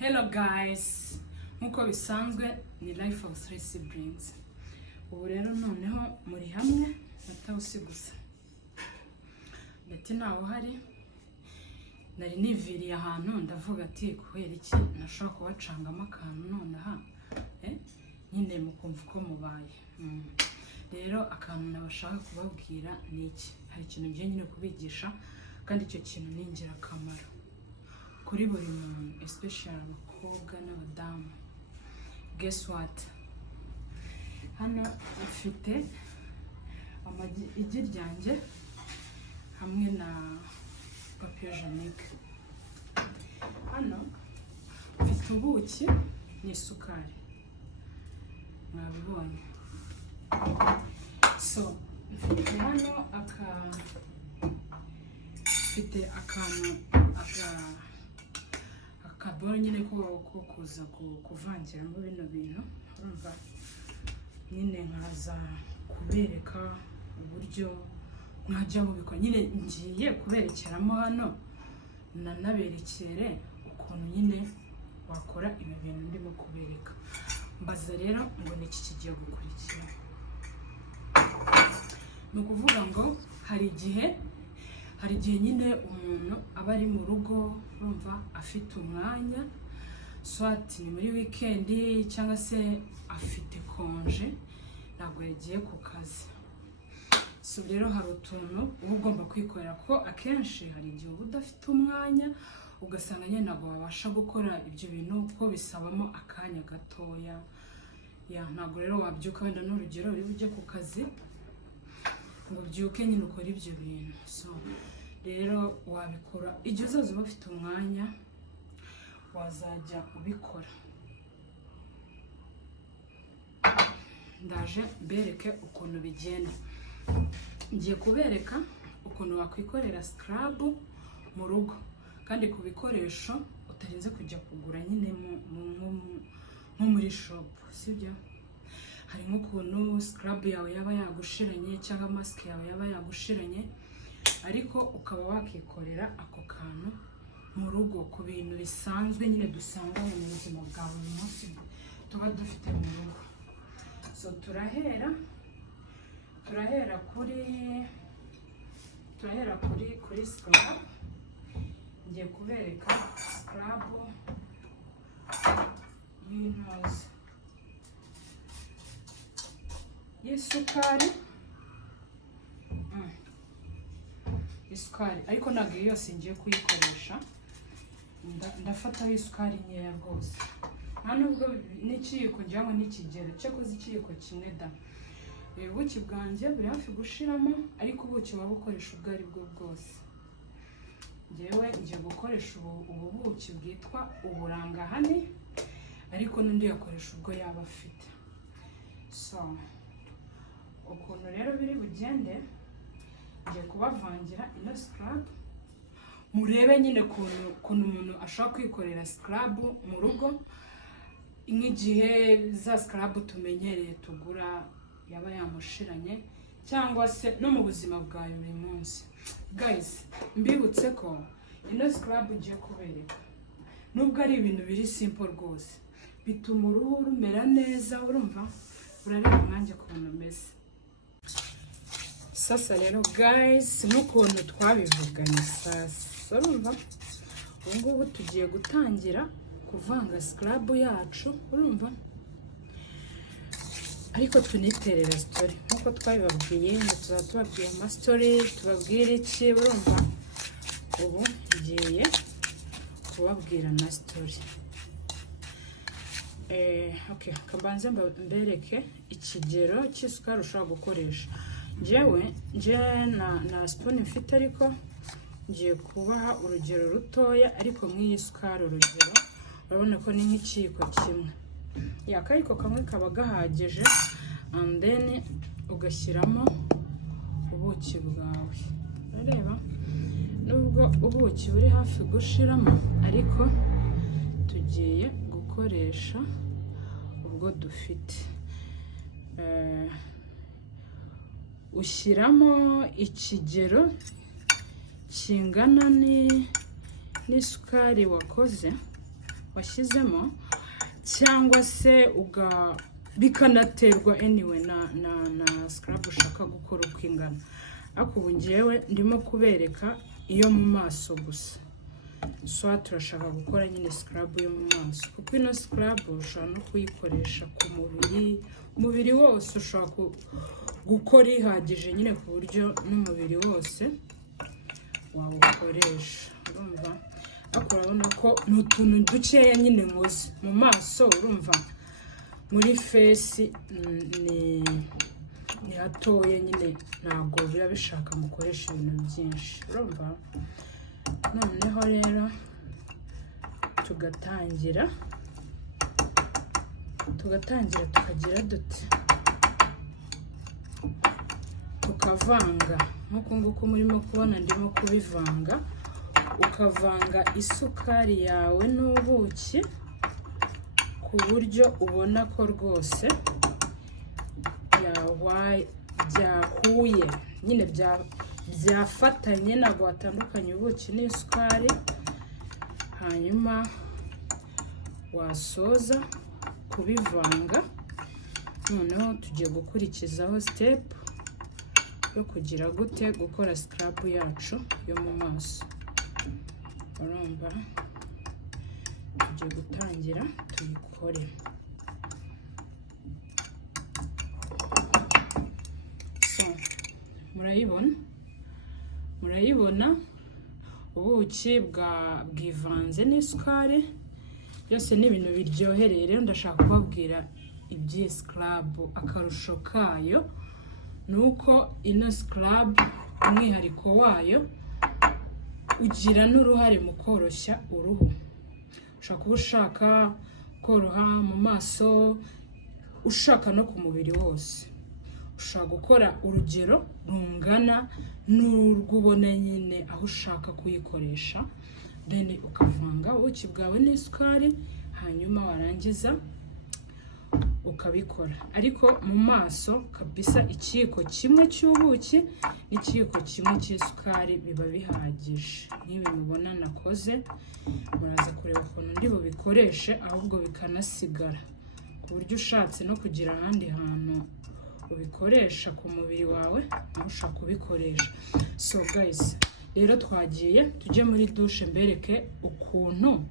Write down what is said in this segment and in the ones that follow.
Hello guys, nkuko bisanzwe ni life of three siblings. Ubu rero noneho muri hamwe natawusi gusa. Beti nawe hari nari niviriye ahantu ndavuga ati kubera iki nashaka kubacangamo akantu nonaha nyine mukumva uko mubaye. Rero akantu nabashaka kubabwira ni iki, hari ikintu ngiye nyine kubigisha kandi icyo kintu ni ingirakamaro kuri buri muntu, especially abakobwa n'abadamu. Guess what? Hano mfite igi ryanjye hamwe na papier hygienique. Hano mfite ubuki n'isukari, mwabibonye. So mfite hano akantu akaboro nyine ko kuza kuvangiramo bino bintu. Urumva nyine nkaza kubereka uburyo mwajya mubikora. Nyine ngiye kuberekeramo hano nanaberekere ukuntu nyine wakora ibi bintu ndimo kubereka. Mbaza rero ngo niki kigiye gukurikira. Ni ukuvuga ngo hari igihe nyine umuntu aba ari mu rugo, urumva afite umwanya, soit ni muri weekend cyangwa se afite konje, ntabwo yagiye ku kazi. So rero hari utuntu uba ugomba kwikorera, ko akenshi hari igihe uba udafite umwanya ugasanga nyine ntabwo wabasha gukora ibyo bintu kuko bisabamo akanya gatoya. Ntabwo rero wabyuka wenda n'urugero uri ujye ku kazi ngo byuke nyine ukora ibyo bintu. So rero wabikora igihe uzaza uba ufite umwanya, wazajya ubikora. Ndaje bereke ukuntu bigenda. Ngiye kubereka ukuntu wakwikorera scrub mu rugo kandi ku bikoresho utarinze kujya kugura nyine nko muri shop, sibyo? Hari nk'ukuntu scrub yawe yaba yagushiranye cyangwa mask yawe yaba yagushiranye, ariko ukaba wakikorera ako kantu mu rugo ku bintu bisanzwe nyine dusanga mu buzima bwa buri munsi tuba dufite mu rugo. So turahera kuri scrub. Ngiye kubereka scrub y'intozi y'isukari. Isukari ariko ntabwo yose ngiye kuyikoresha, ndafataho isukari nkeya rwose, nta nubwo n'ikiyiko ngira ngo n'ikigero cyo kuzi ikiyiko kimwe da. Ubuki bwanjye buri hafi gushiramo, ariko ubuki waba ukoresha ubwo ari bwo bwose. Njyewe ngiye gukoresha ubu buki bwitwa uburangahane, ariko n'undi yakoresha ubwo yaba afite. So ukuntu rero biri bugende, ngiye kubavangira ino scrub. Murebe nyine ukuntu umuntu ashaka kwikorera scrub mu rugo, nk'igihe za scrub tumenyereye tugura yaba yamushiranye, cyangwa se no mu buzima bwa buri munsi. Guys, mbibutse ko ino scrub ugiye kubereka nubwo ari ibintu biri simple rwose, bituma uruhu rumera neza. Urumva, urareba umwanjye ukuntu umeze. Sasa rero guys, n'ukuntu twabivuganye sasa, urumva ubu ngubu tugiye gutangira kuvanga scrub yacu. Urumva, ariko tuniterera story nkuko twabibabwiye, tuzaba tubabwiye ama story, tubabwire iki. Urumva, ubu ngiye kubabwira na story. Okay, kabanze mbereke ikigero cy'isukari ushobora gukoresha. Nje na spoon mfite, ariko ngiye kubaha urugero rutoya, ariko nk'iyi sukari urugero urabona ko ni nk'ikiyiko kimwe. Akayiko kamwe kaba gahagije, and then ugashyiramo ubuki bwawe. Urareba, nubwo ubuki buri hafi gushiramo, ariko tugiye gukoresha ubwo dufite. Ushyiramo ikigero kingana n'isukari wakoze. washyizemo, cyangwa se bikanaterwa anyway na scrub ushaka gukora uko ingana. Ariko ubu ngewe ndimo kubereka iyo mu maso gusa. So turashaka gukora nyine scrub yo mu maso, kuko ino scrub ushobora no kuyikoresha ku umubiri wose, ushobora gukora ihagije nyine ku buryo n'umubiri wose wawukoresha. Urumva? Ariko urabona ko ni utuntu dukeya nyine nkoze mu maso. Urumva muri face ni hatoya nyine, ntabwo biba bishaka mukoresha ibintu byinshi. Urumva? Noneho rero tugatangira tukagira dute, tukavanga nk'uko nguko murimo kubona ndimo kubivanga. Ukavanga isukari yawe n'ubuki ku buryo ubona ko rwose byahuye nyine, byafatanye, ntabwo watandukanye ubuki n'isukari. Hanyuma wasoza kubivanga, noneho tugiye gukurikizaho step yo kugira gute gukora scrub yacu yo mu maso. Urumva? Tugiye gutangira tuyikore. So murayibona ubuki bwivanze n'isukari, byose ni ibintu biryohereye. Rero ndashaka kubabwira iby'iyi scrub. Akarusho kayo ni uko ino scrub umwihariko wayo ugira n'uruhare mu koroshya uruhu. Ushaka kuba ushaka koroha mu maso, ushaka no ku mubiri wose. Ushaka gukora urugero rungana n'urwo ubona nyine aho ushaka kuyikoresha, then ukavanga ubuki bwawe n'isukari, hanyuma warangiza ukabikora. Ariko mu maso kabisa ikiyiko kimwe cy'ubuki n'ikiyiko kimwe cy'isukari biba bihagije. Nk'ibi mubona nakoze, muraza kureba ukuntu ndi bubikoreshe, ahubwo bikanasigara, ku buryo ushatse no kugira ahandi hantu ubikoresha ku mubiri wawe ushaka kubikoresha. So guys, rero twagiye tujye muri douche mbereke ukuntu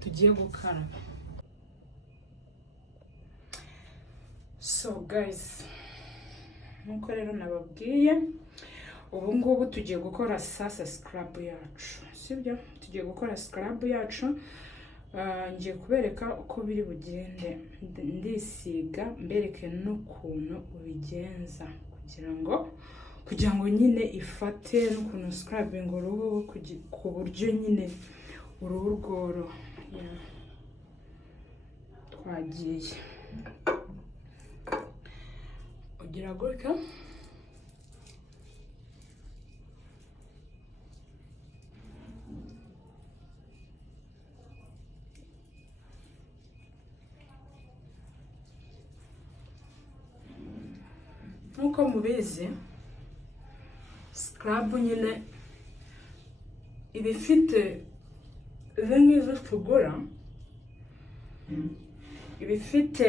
tugiye gukaraba. So guys, nkuko rero nababwiye, ubu ngubu tugiye gukora sasa scrub yacu, sibyo? Tugiye gukora scrub yacu. Ngiye kubereka uko biri bugende, ndisiga mbereke n'ukuntu ubigenza kugira ngo nyine ifate, n'ukuntu scrubbing uruhu ku buryo nyine uruhu rworo. Twagiye ugira gutya, nkuko mubizi scrub nyine iba ifite nk'izo tugura, iba ifite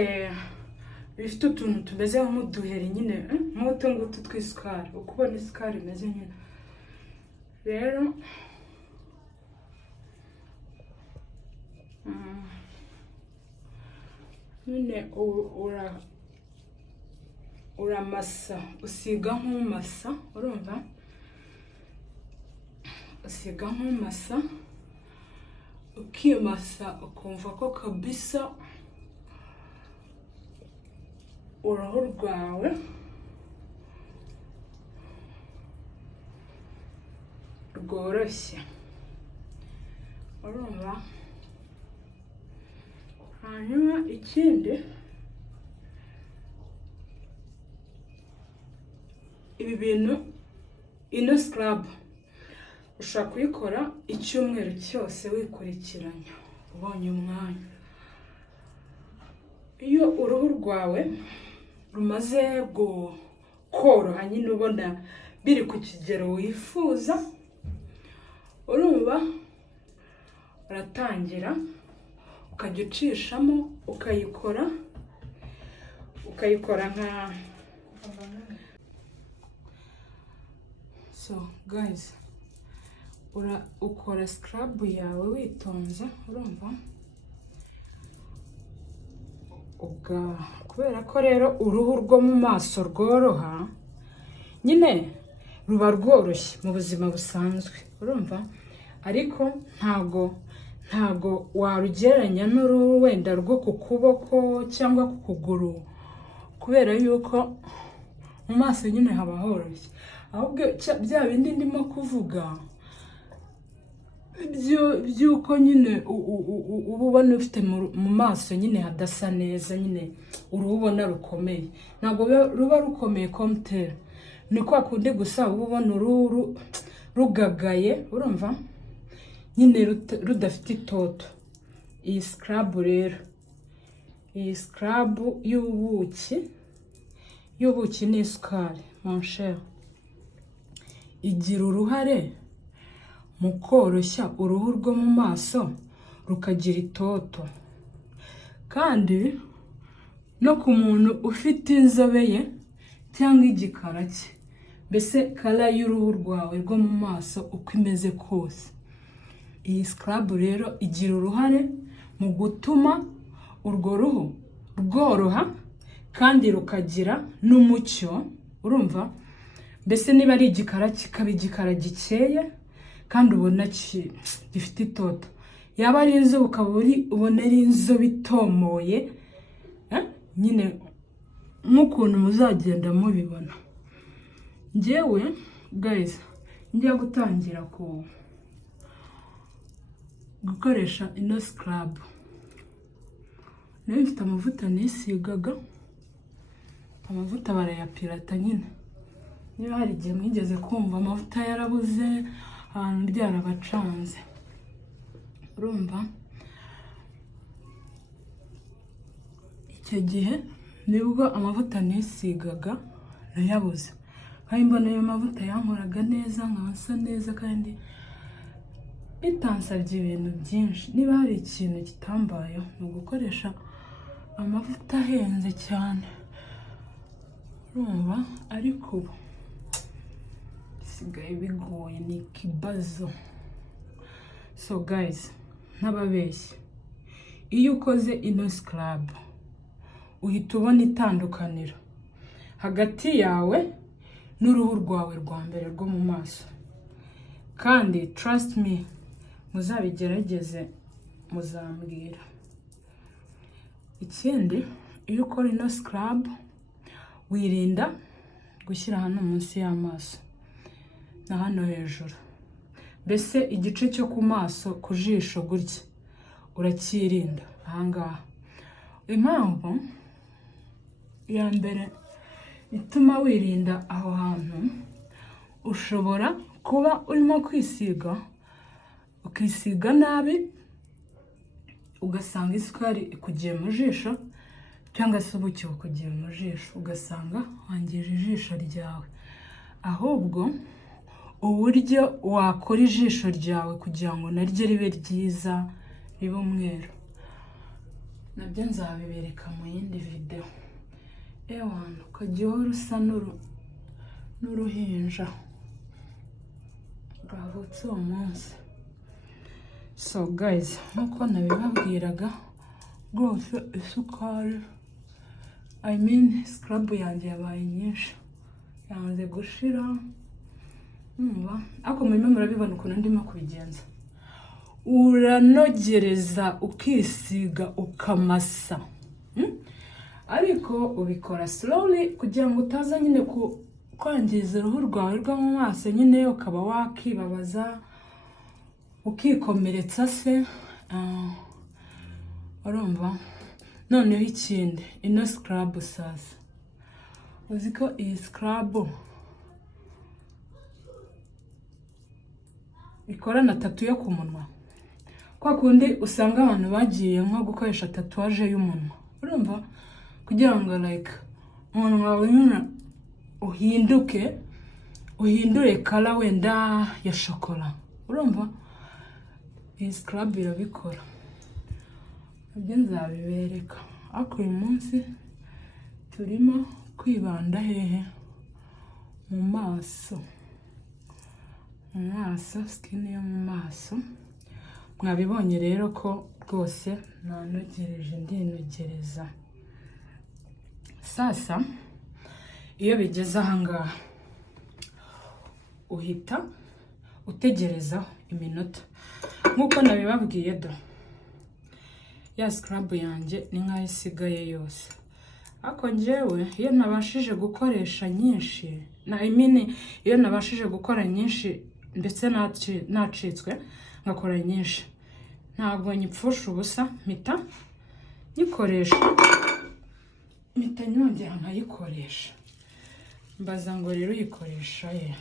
utuntu tumeze nk'uduheri nyine, nk'utu ngutu tw'isukari, uko ubona isukari imeze nyine. Rero nyine uramasa, usiga nk'umasa. Urumva? Usiga nk'umasa, ukimasa, ukumva ko kabisa uruhu rwawe rworoshye. Urumva? Hanyuma ikindi, ibi bintu, ino scrub ushaka kuyikora icyumweru cyose wikurikiranya ubonye umwanya. Iyo uruhu rwawe rumaze koroha nyine, ubona biri ku kigero wifuza, urumva uratangira ukajya ucishamo ukayikora nka so guys ukora scrub yawe witonze urumva kubera ko rero uruhu rwo mu maso rworoha nyine ruba rworoshye mu buzima busanzwe urumva ariko ntago warugereranya n'uruhu wenda rwo ku kuboko cyangwa ku kuguru kubera yuko mu maso nyine haba horoshye ahubwo bya bindi ndimo kuvuga byuko nyine uba ubona ufite mu maso nyine hadasa neza nyine uruhu ubona rukomeye ntabwo ruba rukomeye komutera ni kwa kundi gusa uba ubona uruhu rugagaye urumva nyine rudafite itoto iyi scrub rero iyi scrub y'ubuki n'isukari mon cher igira uruhare mu koroshya uruhu rwo mu maso rukagira itoto kandi no ku muntu ufite inzobe ye cyangwa igikara cye mbese kara y'uruhu rwawe rwo mu maso uko imeze kose iyi scrub rero igira uruhare mu gutuma urwo ruhu rworoha kandi rukagira n'umucyo urumva mbese niba ari igikara kikaba igikara gikeye kandi ubona gifite itoto yaba ari inzobe ukaba ubona ari inzobe itomoye nyine nk'ukuntu muzagenda mubibona njyewe guys ngiye gutangira gukoresha ino scrub nayo mfite amavuta nisigaga amavuta barayapirata nyine niba hari igihe mwigeze kumva amavuta yarabuze ahantu ryarabacanze urumva icyo gihe nibwo amavuta nisigaga nayabuze kandi mbona ayo mavuta yankoraga neza nkasa neza kandi bitansabye ibintu byinshi niba hari ikintu kitambayeho ni ugukoresha amavuta ahenze cyane urumva ariko ubu bisigaye bigoye ni ikibazo so guys ntababeshye iyo ukoze ino scrub uhita ubona itandukaniro hagati yawe n'uruhu rwawe rwa mbere rwo mu maso kandi trust me muzabigerageze muzambwira ikindi iyo ukora ino scrub wirinda gushyira hano munsi y'amaso na hano hejuru mbese igice cyo ku maso ku jisho gutya urakirinda ahangaha impamvu ya mbere ituma wirinda aho hantu ushobora kuba urimo ukisiga nabi ugasanga isukari ikugiye mu jisho cyangwa se ubuki bukugiye mu jisho ugasanga wangije ijisho ryawe ahubwo uburyo wakora ijisho ryawe kugira ngo naryo ribe ryiza ribe umweru nabyo nzabibereka mu yindi video ewana ukajya uhora usa n'uruhinja rwavutse uwo munsi so guys nkuko nabibabwiraga rwose isukari scrub yanjye yabaye nyinshi yanze gushira ariko murimo murabibona ukuntu ndimo kubigenza uranogereza ukisiga ukamasa ariko ubikora slowly kugira ngo utaza nyine kwangiza uruhu rwawe rwo mu maso nyine ukaba wakibabaza ukikomeretsa se urumva noneho ikindi ino scrub sasa uzi ko iyi scrub ikorana tatu yo ku munwa kwa kundi usanga abantu bagiye nko gukoresha tatuwaje y'umunwa urumva kugira ngo like umunwa wawe nyine uhindure kala wenda ya shokora urumva iyi scrub irabikora ibyo nzabibereka. Ariko uyu munsi turimo kwibanda hehe? Mu maso. Mu maso, skin yo mu maso. Mwabibonye rero ko rwose nanogereje ndinogereza. Sasa iyo bigeze ahangaha uhita utegereza iminota nkuko nabibabwiye do. Ya scrub yanjye ni nkaho isigaye yose. Ako njyewe iyo nabashije gukoresha nyinshi, iyo nabashije gukora nyinshi ndetse nacitswe ngakora nyinshi, ntabwo nyipfusha ubusa, mpita nyikoresha, mpita nyongera nkayikoresha. Mbaza ngo rero uyikoresha ye.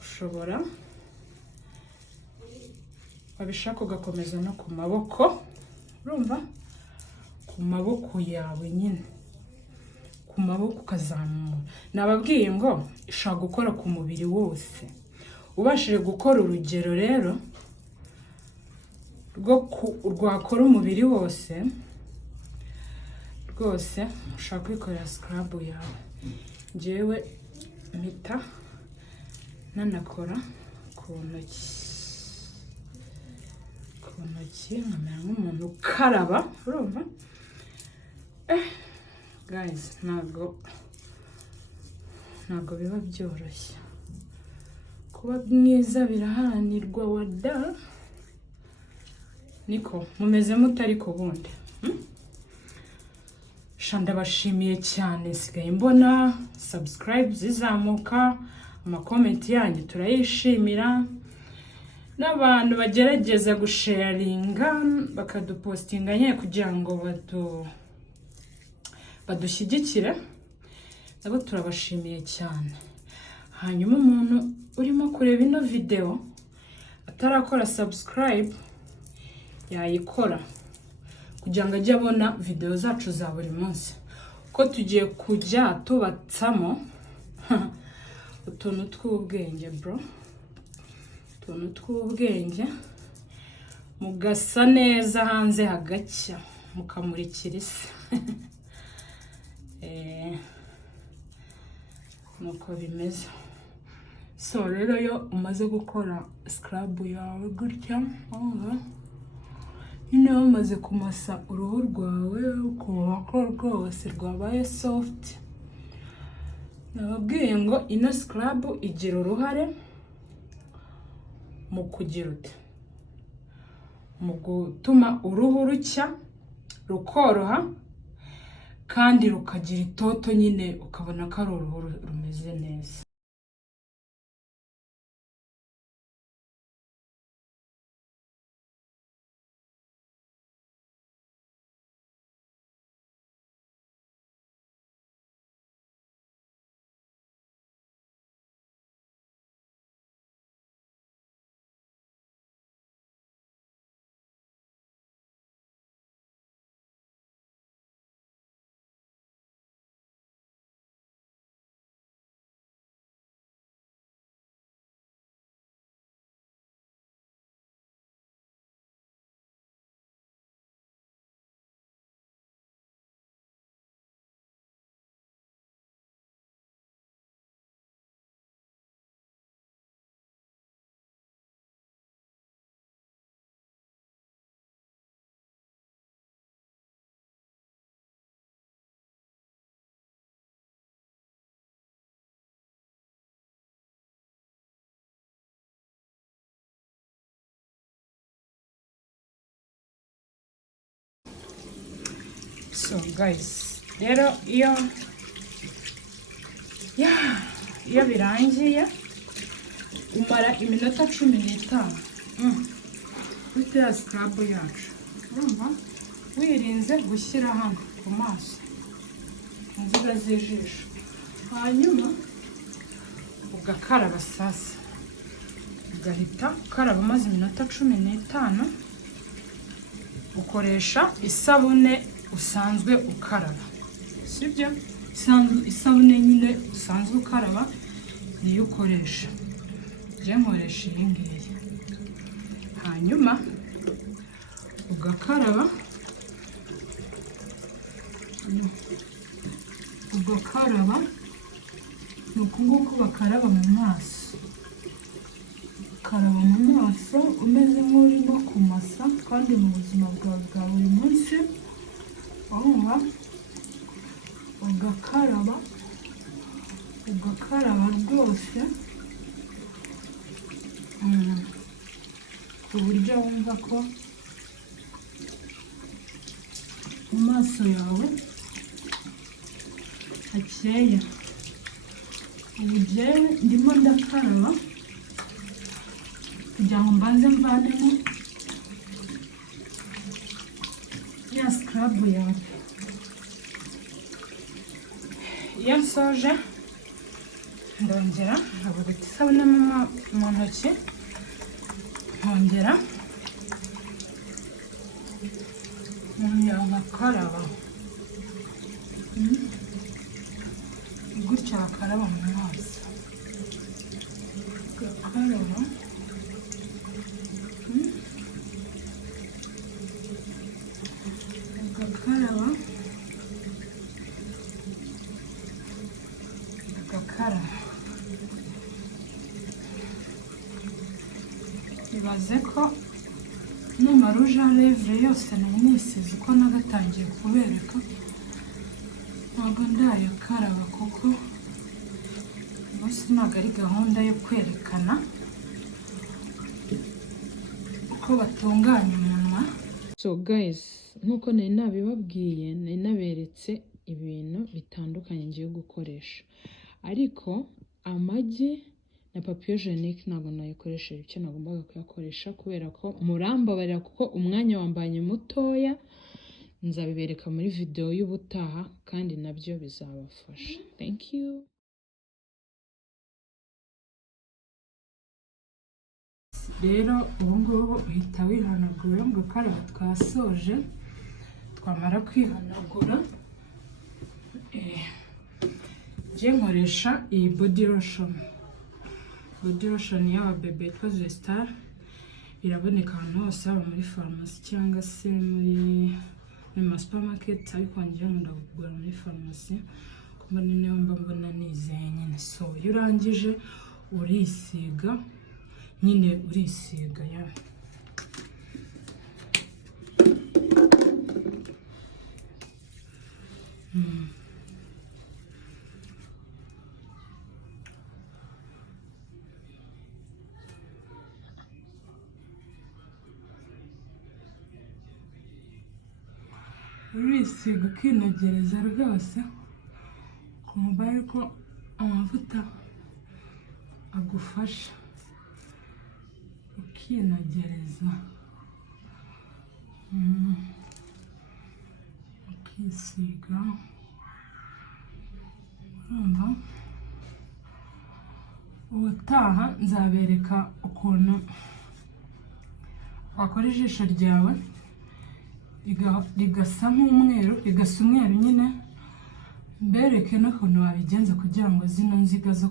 Ushobora wabishaka ugakomeza no ku maboko, urumva? Ku maboko yawe nyine, ku maboko ukazamura. Nababwiye ngo ishaka gukora ku mubiri wose. Ubashije gukora urugero rero rwakora umubiri wose, rwose ushaka kwikorera scrub yawe. Njyewe mpita nanakora ku ntoki nkamera nk'umuntu ukaraba, urumva? Guys, ntabwo biba byoroshye. Kuba mwiza biraharanirwa wada. Niko mumeze mutari ko bundi. Ndabashimiye cyane, sigaye mbona subscribe zizamuka, amakomenti yanyu turayishimira, n'abantu bagerageza gusharinga bakadupostinga nyine kugira ngo badushyigikire, nabo turabashimiye cyane. Hanyuma umuntu urimo kureba ino video atarakora subscribe yayikora kugira ngo ajye abona video zacu za buri munsi, ko tugiye kujya tubatsamo utuntu tw'ubwenge bro, utuntu tw'ubwenge, mugasa neza hanze hagacya, mukamurikira isi. Nuko bimeze. So rero yo umaze gukora scrub yawe gutya, nyine wamaze kumasa uruhu rwawe ukubona ko rwose rwabaye soft, nababwiye ngo ino scrub igira uruhare mu kugira ute, mu gutuma uruhu rucya, rukoroha, kandi rukagira itoto, nyine ukabona ko ari uruhu rumeze neza. So guys, rero iyo birangiye umara iminota 15 ufite ya scrub yacu, urumva? Wirinze gushyira hano ku maso, inziga z'ijisho, hanyuma ugakaraba sasa, ugahita ukaraba maze iminota 15, ukoresha isabune usanzwe ukaraba, sibyo? Isabune nyine usanzwe ukaraba niyo ukoresha. je nkoresha iyi ngiyi, hanyuma ugakaraba ni uku nguku bakaraba mu maso, ukaraba mu maso umeze nk'urimo kumasa, kandi mu buzima bwawe bwa buri munsi urumva, ugakaraba rwose ku buryo wumva ko mu maso yawe hakeye. Ubu jewe ndimo ndakaraba kugira ngo mbanze mvanemo ya scrub yawe. Iyo nsoje ndongera nkabugita isabune mu ntoki, nkongera ngakaraba gutya, bakaraba mu maso, ugakaraba ibaze ko n'amarouge à lèvres yose nari nisize uko nagatangiye kubereka, ntabwo ndayakaraba kuko bose ntabwo ari gahunda yo kwerekana uko batunganya umunwa. So guys, nkuko nari nabibabwiye, nari naberetse ibintu bitandukanye ngiye gukoresha, ariko amagi na papier hygienique ntabwo nayikoresheje icyo nagombaga kuyakoresha, kubera ko murambabarira kuko umwanya wambanye mutoya. Nzabibereka muri video y'ubutaha kandi nabyo bizabafasha. Thank you. Rero ubu ngubu uhita wihanagura, ngo karaba twasoje, twamara kwihanagura je nkoresha iyi body lotion y'ababebe yitwa Star. Iraboneka ahantu hose, haba muri farumasi cyangwa se muri ma supermarket, ariko njye nkunda kugura muri farumasi kuko niyo mbona nizeye nyine. So iyo urangije urisiga ya urisiga ukinogereza rwose, kumva yuko amavuta agufasha, ukinogereza ukisiga. Urumva, ubutaha nzabereka ukuntu wakora ijisho ryawe rigasa nk'umweru, rigasa umweru nyine, mbereke n'ukuntu wabigenza kugira ngo zino nziga zo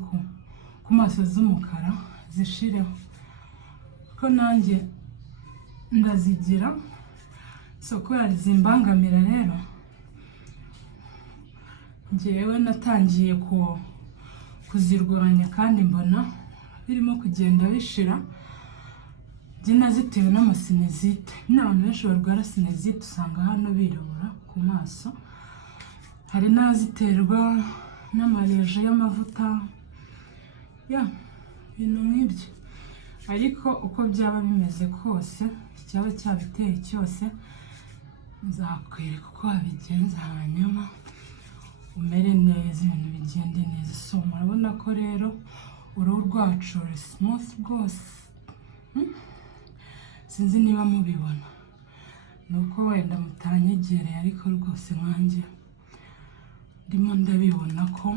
ku maso z'umukara zishireho, ko nanjye ndazigira. So kubera zimbangamira rero, njyewe natangiye kuzirwanya kandi mbona birimo kugenda bishira. Zitewe n'amasinezite, n'abantu benshi barwara sinezite usanga hano birabura ku maso, hari n'aziterwa n'amareje y'amavuta ibintu nk'ibyo. Ariko uko byaba bimeze kose, cyaba cyabiteye cyose, nzakwereka uko wabigenza hanyuma umere neza, ibintu bigende neza. So murabona ko rero uruhu rwacu ruri smooth rwose. Sinzi niba mubibona, nuko wenda mutanyegereye, ariko rwose nkanjye ndimo ndabibona ko.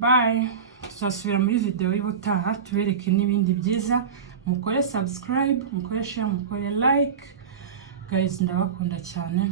Bye, tuzasubira muri video y'ubutaha tubereke n'ibindi byiza. Mukore subscribe, mukore share, mukore like. Guys, ndabakunda cyane.